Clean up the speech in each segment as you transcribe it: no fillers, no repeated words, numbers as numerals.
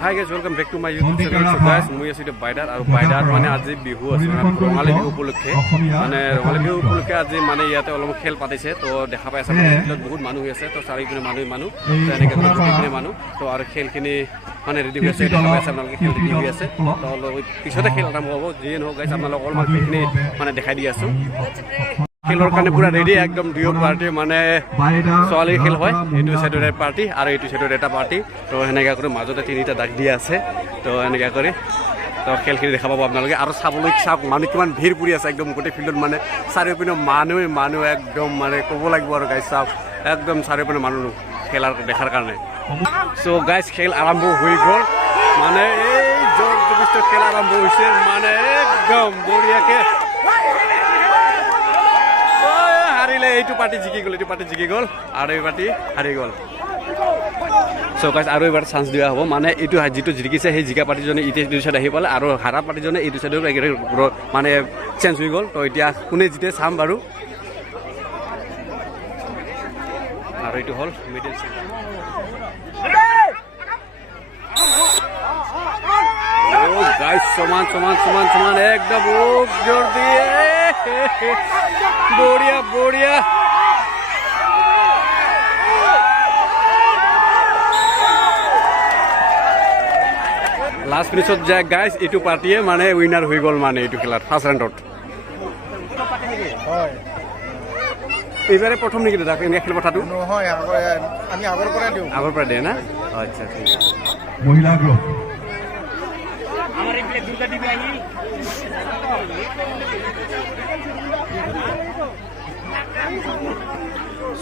Hi guys, welcome back to my YouTube channel. So guys, মই আছো বাইডাৰ আৰু বাইডাৰ মানে আজি বিহু আছে মানে ৰঙালী বিহু উপলক্ষে আজি মানে ইয়াতে অলপ খেল পাতিছে তো দেখা পাই আছে বহুত মানুহ আছে তো চাৰিপিনে মানুহ তো এনেকৈ গোটেইপিনে মানুহ তো আৰু খেলখিনি মানে ৰেডি হৈ আছে দেখা পাই আছে আপোনালোকে খেল ৰেডি হৈ আছে তো পিছতে খেল আৰম্ভ হ'ব যিয়ে নহওক গাইজ আপোনালোকক অলপমান খেলখিনি মানে দেখাই দি আছো খেলৰ কাৰণে পুৰা ৰেডি একদম দুয়ো পাৰ্টি মানে ছোৱালীৰ খেল হয় এইটো চাইডৰ এটা পাৰ্টি আৰু এইটো চাইডৰ এটা পাৰ্টি তো সেনেকৈ কৰি মাজতে তিনিটা দাগ দিয়া আছে তো এনেকৈ কৰি তো খেলখিনি দেখা পাব আপোনালোকে আৰু চাবলৈ চাওক মানুহ কিমান ভিৰ পৰি আছে একদম গোটেই ফিল্ডত মানে চাৰিওপিনে মানুহ একদম মানে ক'ব লাগিব আৰু গাইজ চাওক একদম চাৰিওপিনে মানুহ খেলাৰ দেখাৰ কাৰণে চ' গাইজ খেল আৰম্ভ হৈ গ'ল মানে এই জোৰ জবস্ত খেল আৰম্ভ হৈছে মানে একদম বঢ়িয়াকৈ এইটো পাৰ্টি জিকি গ'ল আৰু এই পাৰ্টি হাৰি গ'ল চ' গাইজ আৰু এবাৰ চান্স দিয়া হ'ব মানে এইটো যিটো জিকিছে সেই জিকা পাৰ্টিজনে এইটো চাইড আহি পালে আৰু হাৰা পাৰ্টিজনে এইটো চাইডৰ মানে চেঞ্জ হৈ গ'ল তো এতিয়া কোনে জিতে চাম বাৰু আৰু এইটো হ'ল মিডিল গাইজ সমান একদম জোৰ দিয়ে বঢ়িয়া লাষ্ট ফিনিশত যায় গাইজ এইটো পাৰ্টিয়ে মানে উইনাৰ হৈ গ'ল মানে এইটো খেলাত ফাৰ্ষ্ট ৰাউণ্ডত এইবাৰে প্ৰথম নেকি দাদা এনেকৈ খেল পথাটো আগৰ পৰা দিয়ে না আচ্ছা ঠিক আছে মহিলা গ্ৰুপ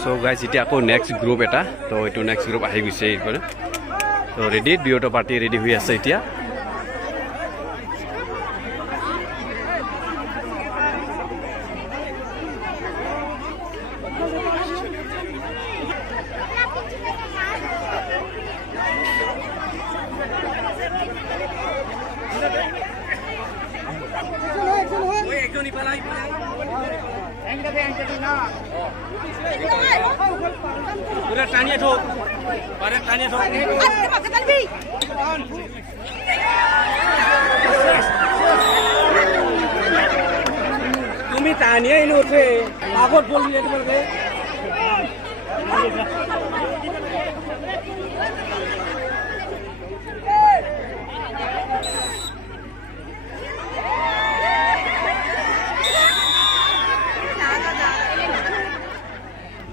চ' গাইজ এতিয়া আকৌ নেক্সট গ্ৰুপ এটা তো এইটো নেক্সট গ্ৰুপ আহি গৈছে এইবাৰে তো ৰেডি দুয়োটা পাৰ্টি ৰেডি হৈ আছে এতিয়া তুমি টানিয়ে নুঠে আগত বলি তোমাকে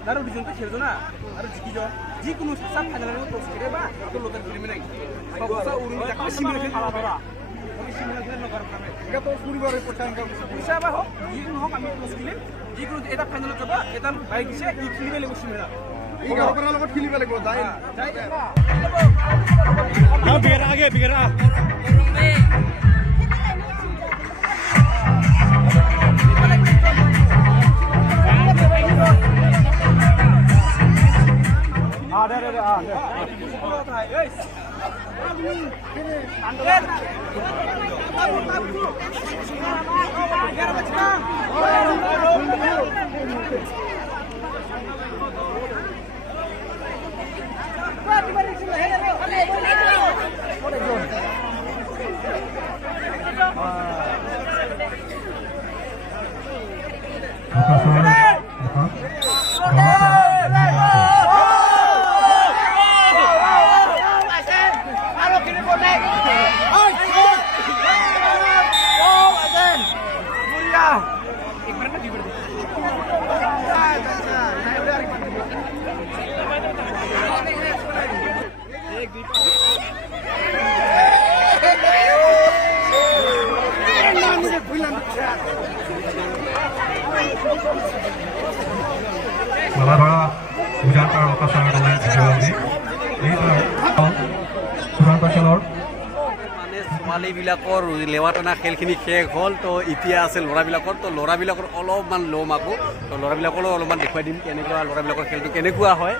나를 우리 정도 खेल잖아. 나를 지키죠. 지금은 싹 하나는 또 그래봐. 또 로다 들리면 돼. 거기서 우리 딱 심을 해 봐라. 거기 심을 해 놓고 가면. 이거 또 우리 거를 포착한 거. 시작하 호. 이거 호 가면 또 스킬에. 이거 에다 파이널 줘봐. 에다 바이크 시 이 필리벨 고 심을. 이거 오빠랑 লগত 필리벨 고 다이. 아 비게라. মালাধৰা উজান কৰাৰ অৱকাশৰ চূড়ান্ত খেলৰ মানে ছোৱালীবিলাকৰ লেৱা টানা খেলখিনি শেষ হ'ল তো এতিয়া আছে ল'ৰাবিলাকৰ তো ল'ৰাবিলাকৰ অলপমান ল'ম আকৌ তো ল'ৰাবিলাকৰো অলপমান দেখুৱাই দিম কেনেকুৱা ল'ৰাবিলাকৰ খেলটো কেনেকুৱা হয়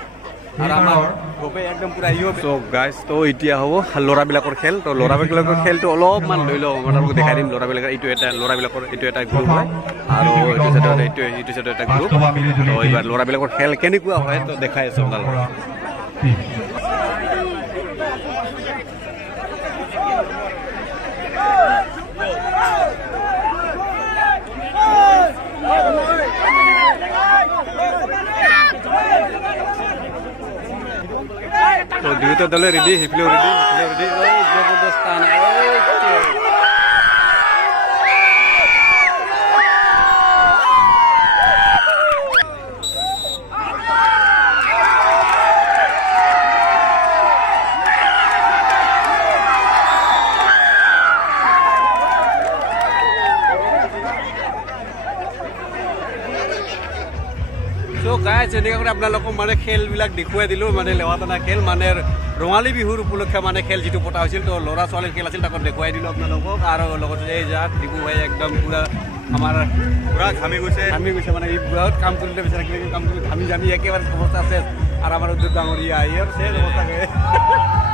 আৰু আমাৰ গ্ৰুপে একদম পুৰা ইউ চ' গাইজ তো এতিয়া হ'ব ল'ৰাবিলাকৰ খেল তো ল'ৰাবিলাকৰ খেলটো অলপমান লৈ লওঁ মই আপোনালোকক দেখাই দিম ল'ৰাবিলাকৰ এইটো এটা ল'ৰাবিলাকৰ এইটো এটা গ্ৰুপ হয় আৰু এইটো চাইডত এটা গ্ৰুপ তো এইবাৰ ল'ৰাবিলাকৰ খেল কেনেকুৱা হয় তো দেখাই আছোঁ আপোনালোকক সিহঁতৰ দলে ৰেডি সিফালেও ৰেডি জবৰদস্ত টান গাইজ এনেকৈ কৰি আপোনালোকক মানে খেলবিলাক দেখুৱাই দিলোঁ মানে লেৱা টানা খেল মানে ৰঙালী বিহুৰ উপলক্ষে মানে খেল যিটো পতা হৈছিল তো ল'ৰা ছোৱালীৰ খেল আছিল তাকত দেখুৱাই দিলোঁ আপোনালোকক আৰু লগতে এই যাক ডিবু ভাই একদম পূৰা আমাৰ পূৰা ঘামি গৈছে মানে এই বহুত কাম কৰিলে বিচাৰে কিবা কাম কৰি ঘামি একেবাৰে অৱস্থা আছে আৰু আমাৰ উদ্যোগ ডাঙৰীয়া আহি আছে অৱস্থাকে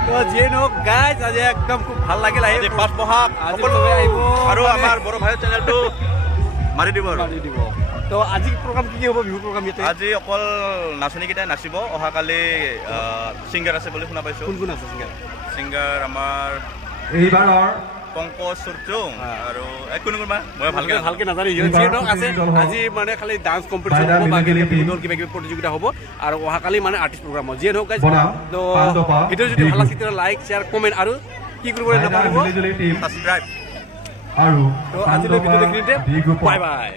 তো যিয়ে নহওক গাইজ আজি একদম খুব ভাল লাগিল আহি 5 বহাগ সকলোৱে আহিব আৰু আমাৰ বড় ভাই চেনেলটো মাৰি দিব তো আজি প্ৰগ্ৰাম কি হ'ব বিহু প্ৰগ্ৰাম ইয়াতে আজি অকল নাচনীকেইটাই নাচিব অহাকালি ছিংগাৰ আছে বুলি শুনা পাইছোঁ কোন আছে ছিংগাৰ আমাৰ এইবাৰৰ পংকজ চুৰচুং আৰু কোনোবা মই ভালকে নাজানো আছে আজি মানে খালি ডান্স কম্পিটিশ্যন হ'ব বাকী কিবা কিবি প্ৰতিযোগিতা হ'ব আৰু অহাকালি মানে আৰ্টিষ্ট প্ৰগ্ৰাম হ'ব যিয়ে নহওক তো ভিডিঅ' যদি ভাল লাগিছে তেতিয়া লাইক শ্বেয়াৰ কমেণ্ট আৰু কি কৰিবলৈ নাপাহৰিব ছাবস্ক্ৰাইব আৰু তো আজিলৈ ভিডিঅ' দেখি বাই বাই